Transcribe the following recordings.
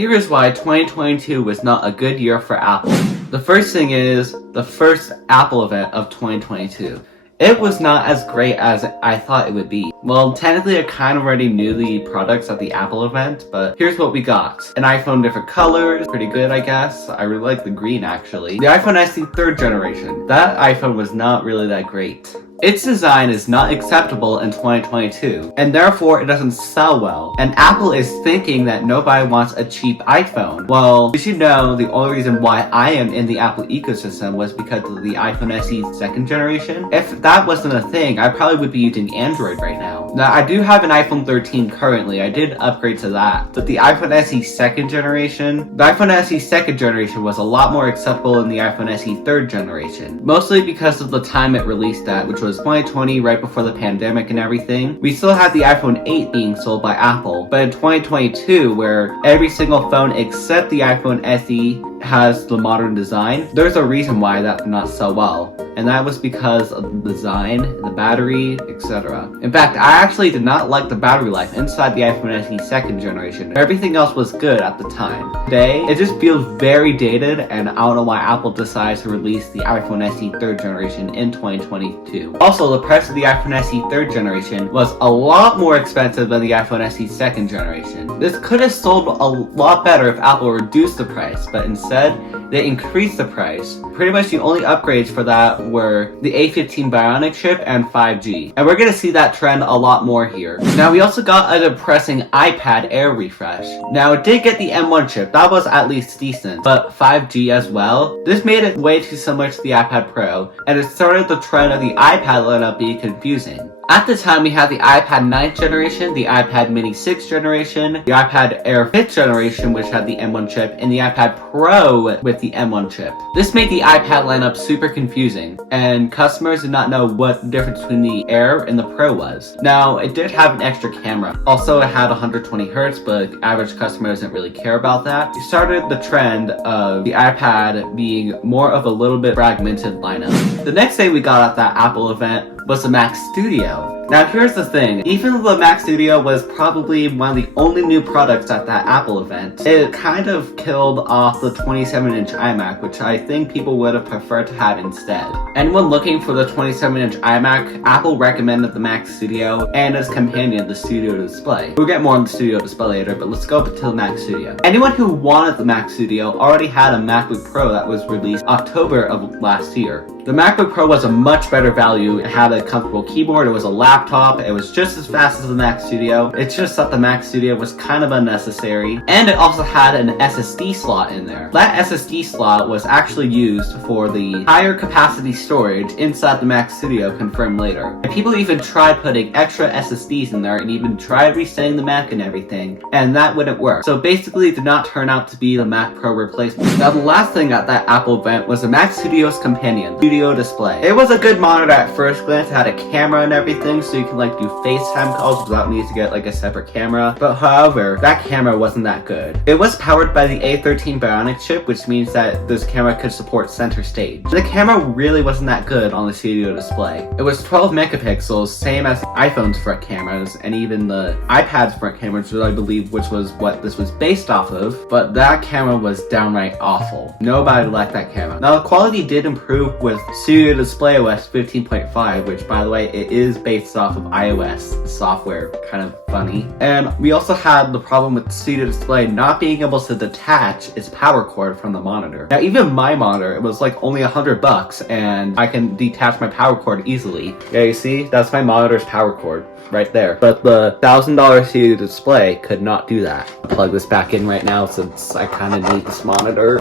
Here is why 2022 was not a good year for Apple. The first thing is the first Apple event of 2022. It was not as great as I thought it would be. Well, technically I kind of already knew the products at the Apple event, but here's what we got. An iPhone different colors, pretty good I guess. I really like the green actually. The iPhone SE 3rd generation. That iPhone was not really that great. Its design is not acceptable in 2022, and therefore it doesn't sell well. And Apple is thinking that nobody wants a cheap iPhone. Well, you should know the only reason why I am in the Apple ecosystem was because of the iPhone SE 2nd generation. If that wasn't a thing, I probably would be using Android right now. Now, I do have an iPhone 13 currently. I did upgrade to that. But the iPhone SE 2nd generation, the iPhone SE 2nd generation was a lot more acceptable than the iPhone SE 3rd generation. Mostly because of the time it released at, which was 2020, right before the pandemic and everything. We still had the iPhone 8 being sold by Apple, but in 2022, where every single phone except the iPhone SE has the modern design, there's a reason why that did not sell well. And that was because of the design, the battery, etc. In fact, I actually did not like the battery life inside the iPhone SE 2nd generation. Everything else was good at the time. Today, it just feels very dated, and I don't know why Apple decides to release the iPhone SE 3rd generation in 2022. Also, the price of the iPhone SE 3rd generation was a lot more expensive than the iPhone SE 2nd generation. This could have sold a lot better if Apple reduced the price, but instead, they increased the price. Pretty much the only upgrades for that were the A15 Bionic chip and 5G. And we're gonna see that trend a lot more here. Now, we also got a depressing iPad Air refresh. Now, it did get the M1 chip. That was at least decent. But 5G as well. This made it way too similar to the iPad Pro, and it started the trend of the iPad lineup being confusing. At the time, we had the iPad 9th generation, the iPad mini 6th generation, the iPad Air 5th generation, which had the M1 chip, and the iPad Pro with the M1 chip. This made the iPad lineup super confusing, and customers did not know what the difference between the Air and the Pro was. Now, it did have an extra camera. Also, it had 120 Hz, but average customers didn't really care about that. It started the trend of the iPad being more of a little bit fragmented lineup. The next thing we got at that Apple event was the Mac Studio. Now here's the thing, even though the Mac Studio was probably one of the only new products at that Apple event, it kind of killed off the 27-inch iMac, which I think people would have preferred to have instead. Anyone looking for the 27-inch iMac, Apple recommended the Mac Studio and its companion, the Studio Display. We'll get more on the Studio Display later, but let's go to the Mac Studio. Anyone who wanted the Mac Studio already had a MacBook Pro that was released October of last year. The MacBook Pro was a much better value. It had a comfortable keyboard, it was a laptop, it was just as fast as the Mac Studio. It's just that the Mac Studio was kind of unnecessary, and it also had an SSD slot in there. That SSD slot was actually used for the higher capacity storage inside the Mac Studio, confirmed later. And people even tried putting extra SSDs in there and even tried resetting the Mac and everything, and that wouldn't work. So basically it did not turn out to be the Mac Pro replacement. Now the last thing at that Apple event was the Mac Studio's companion, Studio Display. It was a good monitor at first glance. It had a camera and everything, so you can like do FaceTime calls without needing to get like a separate camera. But however, that camera wasn't that good. It was powered by the A13 Bionic chip, which means that this camera could support center stage. The camera really wasn't that good on the Studio Display. It was 12 megapixels, same as iPhone's front cameras, and even the iPad's front cameras, which I believe was what this was based off of, but that camera was downright awful. Nobody liked that camera. Now the quality did improve with Studio Display OS 15.5, which by the way, it is based off of iOS software, kind of funny. And we also had the problem with Studio Display not being able to detach its power cord from the monitor. Now even my monitor, it was like only $100 and I can detach my power cord easily. Yeah, you see, that's my monitor's power cord right there. But the $1,000 Studio Display could not do that. I'll plug this back in right now since I kind of need this monitor.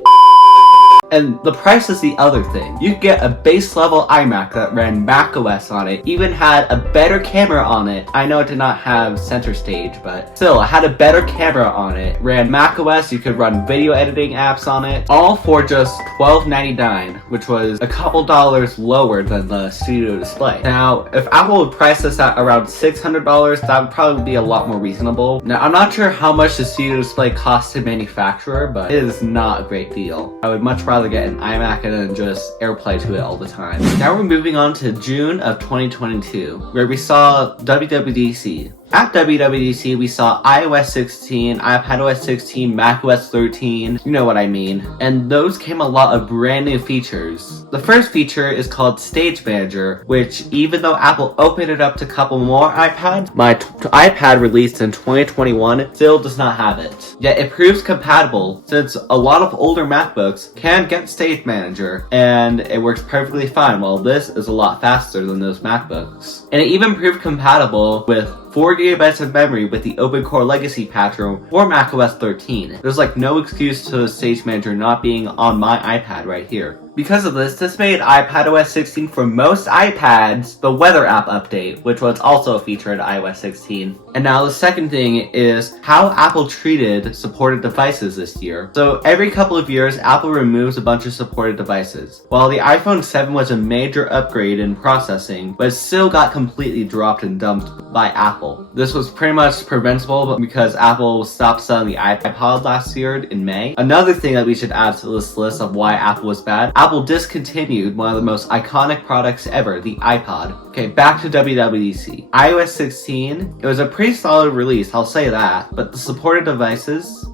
And the price is the other thing. You could get a base level iMac that ran macOS on it, even had a better camera on it. I know it did not have center stage, but still, it had a better camera on it. Ran macOS, you could run video editing apps on it, all for just $12.99, which was a couple dollars lower than the Studio Display. Now, if Apple would price this at around $600, that would probably be a lot more reasonable. Now, I'm not sure how much the Studio Display costs to manufacture, but it is not a great deal. I would much rather get an iMac and then just AirPlay to it all the time. Now we're moving on to June of 2022, where we saw WWDC. At WWDC, we saw iOS 16, iPadOS 16, macOS 13, you know what I mean. And those came a lot of brand new features. The first feature is called Stage Manager, which even though Apple opened it up to a couple more iPads, my iPad released in 2021 still does not have it. Yet it proves compatible since a lot of older MacBooks can get Stage Manager and it works perfectly fine, while this is a lot faster than those MacBooks. And it even proved compatible with 4GB of memory with the Open Core Legacy patch for macOS 13. There's like no excuse to Stage Manager not being on my iPad right here. Because of this made iPadOS 16 for most iPads the weather app update, which was also a feature in iOS 16. And now the second thing is how Apple treated supported devices this year. So every couple of years, Apple removes a bunch of supported devices. While the iPhone 7 was a major upgrade in processing, but it still got completely dropped and dumped by Apple. This was pretty much preventable because Apple stopped selling the iPod last year in May. Another thing that we should add to this list of why Apple was bad, Apple discontinued one of the most iconic products ever, the iPod. Okay, back to WWDC. iOS 16, it was a pretty solid release, I'll say that, but the supported devices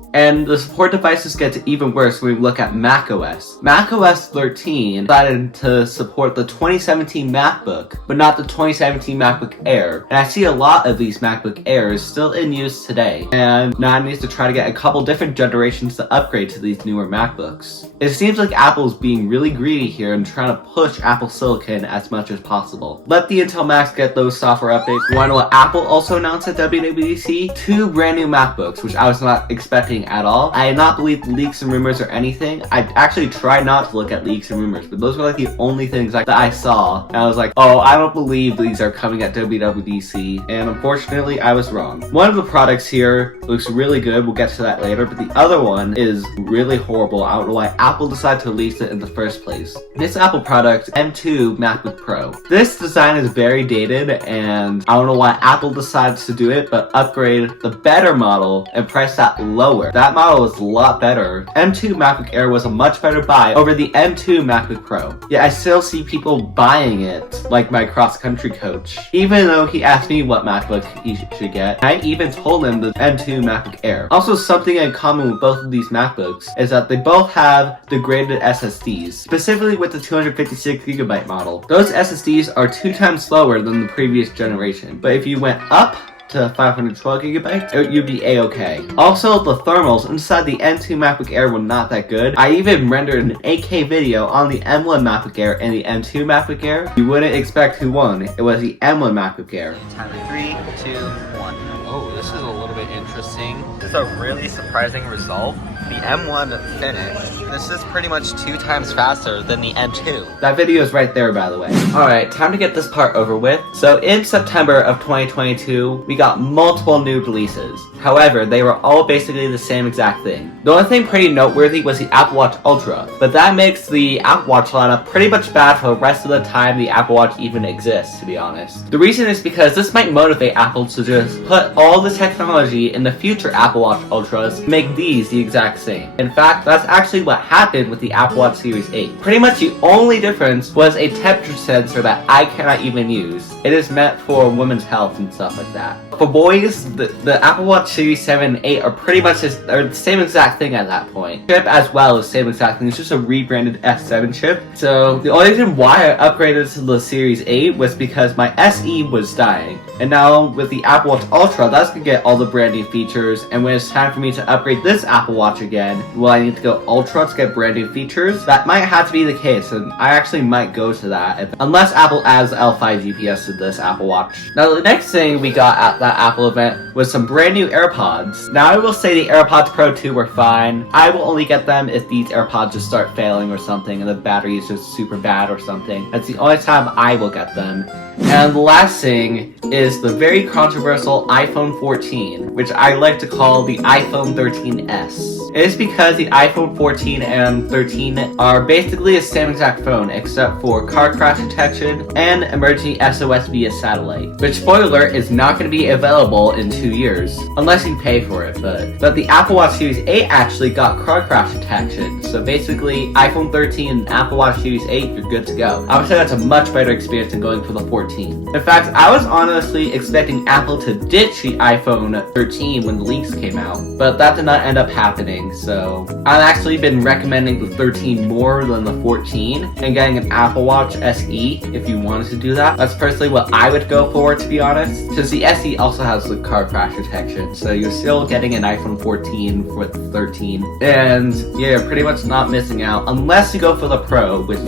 get even worse when we look at macOS. macOS 13 decided to support the 2017 MacBook, but not the 2017 MacBook Air. And I see a lot of these MacBook Airs still in use today. And now it needs to try to get a couple different generations to upgrade to these newer MacBooks. It seems like Apple's being really greedy here and trying to push Apple Silicon as much as possible. Let the Intel Macs get those software updates. You wanna know what Apple also announced at WWDC? 2 brand new MacBooks, which I was not expecting at all. I had not believed leaks and rumors or anything. I actually tried not to look at leaks and rumors, but those were like the only things that I saw. And I was like, oh, I don't believe these are coming at WWDC. And unfortunately, I was wrong. One of the products here looks really good. We'll get to that later. But the other one is really horrible. I don't know why Apple decided to release it in the first place. This Apple product, M2 MacBook Pro. This design is very dated, and I don't know why Apple decided to do it, but upgrade the better model and price that lower. That model is a lot better. M2 MacBook Air was a much better buy over the M2 MacBook Pro. Yet I still see people buying it, like my cross-country coach. Even though he asked me what MacBook he should get, I even told him the M2 MacBook Air. Also, something in common with both of these MacBooks is that they both have degraded SSDs, specifically with the 256GB model. Those SSDs are 2 times slower than the previous generation, but if you went up to 512GB, you'd be a-okay. Also, the thermals inside the M2 MacBook Air were not that good. I even rendered an 8K video on the M1 MacBook Air and the M2 MacBook Air. You wouldn't expect who won. It was the M1 MacBook Air. Timer 3, 2, 1. Oh, this is a little bit interesting. This is a really surprising result. The M1 finished. This is pretty much 2 times faster than the M2. That video is right there, by the way. Alright, time to get this part over with. So in September of 2022, we got multiple new releases. However, they were all basically the same exact thing. The only thing pretty noteworthy was the Apple Watch Ultra, but that makes the Apple Watch lineup pretty much bad for the rest of the time the Apple Watch even exists, to be honest. The reason is because this might motivate Apple to just put all the technology in the future Apple Watch Ultras to make these the exact same. In fact, that's actually what happened with the Apple Watch Series 8. Pretty much the only difference was a temperature sensor that I cannot even use. It is meant for women's health and stuff like that. For boys, the Apple Watch Series 7 and 8 are pretty much the same exact thing at that point. Chip as well is the same exact thing. It's just a rebranded S7 chip. So the only reason why I upgraded to the Series 8 was because my SE was dying. And now with the Apple Watch Ultra, that's gonna get all the brand new features. And when it's time for me to upgrade this Apple Watch again, will I need to go Ultra to get brand new features? That might have to be the case, and I actually might go to that unless Apple adds L5 GPS to this Apple Watch. Now the next thing we got at that Apple event was some brand new AirPods. Now I will say the AirPods Pro 2 were fine. I will only get them if these AirPods just start failing or something and the battery is just super bad or something. That's the only time I will get them. And the last thing is the very controversial iPhone 14, which I like to call the iPhone 13s. It is because the iPhone 14 and 13 are basically the same exact phone except for car crash detection and emergency SOS via satellite, which, spoiler alert, is not going to be available in 2 years unless you pay for it. But the Apple Watch Series 8 actually got car crash detection, so basically iPhone 13 and Apple Watch Series 8, you're good to go. I would say that's a much better experience than going for the 14. In fact, I was honestly actually expecting Apple to ditch the iPhone 13 when the leaks came out, but that did not end up happening, so I've actually been recommending the 13 more than the 14, and getting an Apple Watch SE if you wanted to do that. That's personally what I would go for, to be honest, because the SE also has the car crash detection, so you're still getting an iPhone 14 for the 13, and yeah, pretty much not missing out, unless you go for the Pro, which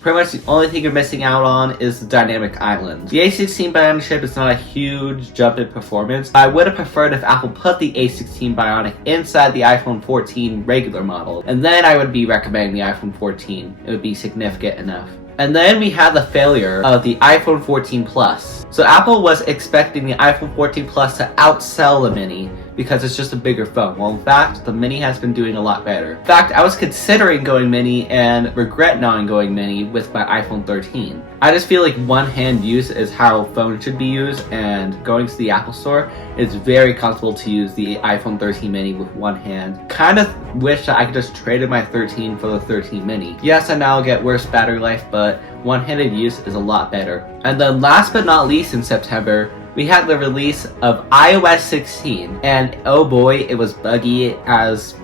pretty much the only thing you're missing out on is the dynamic island. The A16 Bionic chip is not a huge jump in performance. I would have preferred if Apple put the A16 Bionic inside the iPhone 14 regular model, and then I would be recommending the iPhone 14. It would be significant enough. And then we had the failure of the iPhone 14 Plus. So Apple was expecting the iPhone 14 Plus to outsell the Mini because it's just a bigger phone. Well, in fact, the Mini has been doing a lot better. In fact, I was considering going Mini and regret not going Mini with my iPhone 13. I just feel like one-hand use is how phones should be used, and going to the Apple Store, it's very comfortable to use the iPhone 13 Mini with one hand. Kind of wish that I could just trade in my 13 for the 13 Mini. Yes, I now get worse battery life, but one-handed use is a lot better. And then last but not least in September, we had the release of iOS 16, and oh boy, it was buggy as...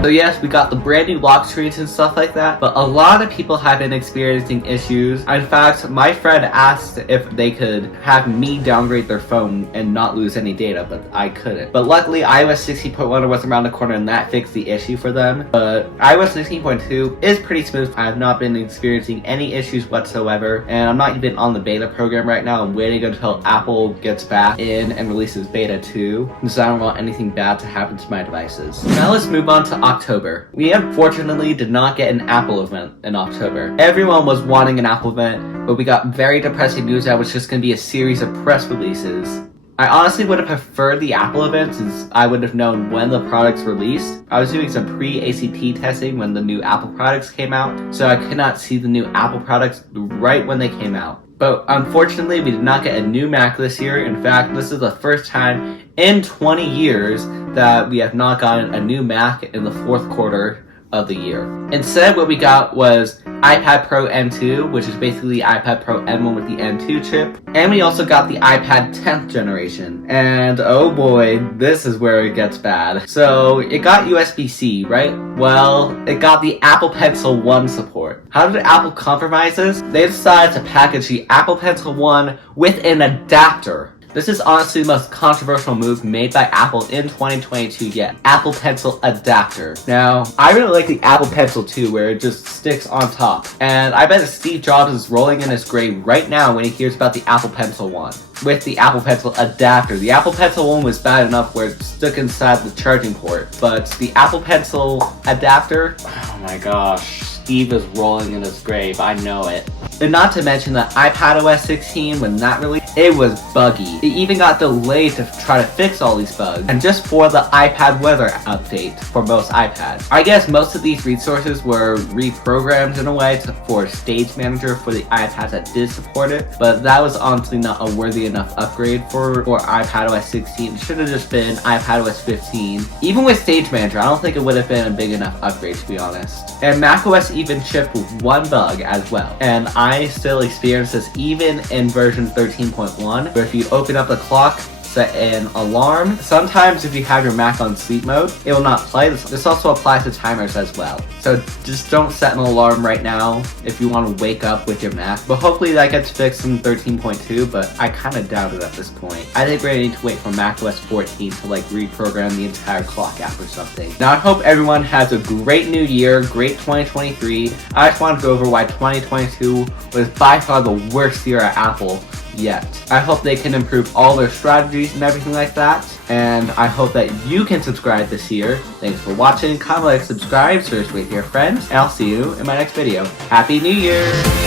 So yes, we got the brand new lock screens and stuff like that, but a lot of people have been experiencing issues. In fact, my friend asked if they could have me downgrade their phone and not lose any data, but I couldn't. But luckily, iOS 16.1 was around the corner and that fixed the issue for them. But iOS 16.2 is pretty smooth. I have not been experiencing any issues whatsoever, and I'm not even on the beta program right now. I'm waiting until Apple gets back in and releases beta 2, because I don't want anything bad to happen to my devices. Now let's move on to October. We unfortunately did not get an Apple event in October. Everyone was wanting an Apple event, but we got very depressing news that it was just going to be a series of press releases. I honestly would have preferred the Apple event since I would have known when the products released. I was doing some pre-ACT testing when the new Apple products came out, so I could not see the new Apple products right when they came out. But unfortunately, we did not get a new Mac this year. In fact, this is the first time in 20 years that we have not gotten a new Mac in the fourth quarter of the year. Instead, what we got was iPad Pro M2, which is basically the iPad Pro M1 with the M2 chip. And we also got the iPad 10th generation. And oh boy, this is where it gets bad. So it got USB-C, right? Well, it got the Apple Pencil 1 support. How did Apple compromise this? They decided to package the Apple Pencil 1 with an adapter. This is honestly the most controversial move made by Apple in 2022 yet. Apple Pencil adapter. Now, I really like the Apple Pencil 2 where it just sticks on top. And I bet Steve Jobs is rolling in his grave right now when he hears about the Apple Pencil 1 with the Apple Pencil adapter. The Apple Pencil 1 was bad enough where it stuck inside the charging port, but the Apple Pencil adapter, oh my gosh, Steve is rolling in his grave, I know it. And not to mention that iPadOS 16, when that released, it was buggy. It even got delayed to try to fix all these bugs, and just for the iPad weather update for most iPads. I guess most of these resources were reprogrammed in a way for Stage Manager for the iPads that did support it, but that was honestly not a worthy enough upgrade for iPadOS 16. It should have just been iPadOS 15. Even with Stage Manager, I don't think it would have been a big enough upgrade, to be honest. And macOS even shipped with one bug as well, and I still experience this even in version 13.1, where if you open up the clock, set an alarm, sometimes if you have your Mac on sleep mode, it will not play. This also applies to timers as well. So just don't set an alarm right now if you want to wake up with your Mac. But hopefully that gets fixed in 13.2, but I kind of doubt it at this point. I think we're going to need to wait for macOS 14 to like reprogram the entire clock app or something. Now I hope everyone has a great new year, great 2023. I just want to go over why 2022 was by far the worst year at Apple yet. I hope they can improve all their strategies and everything like that, and I hope that you can subscribe this year. Thanks for watching, comment, like, subscribe, search with your friends, and I'll see you in my next video. Happy New Year!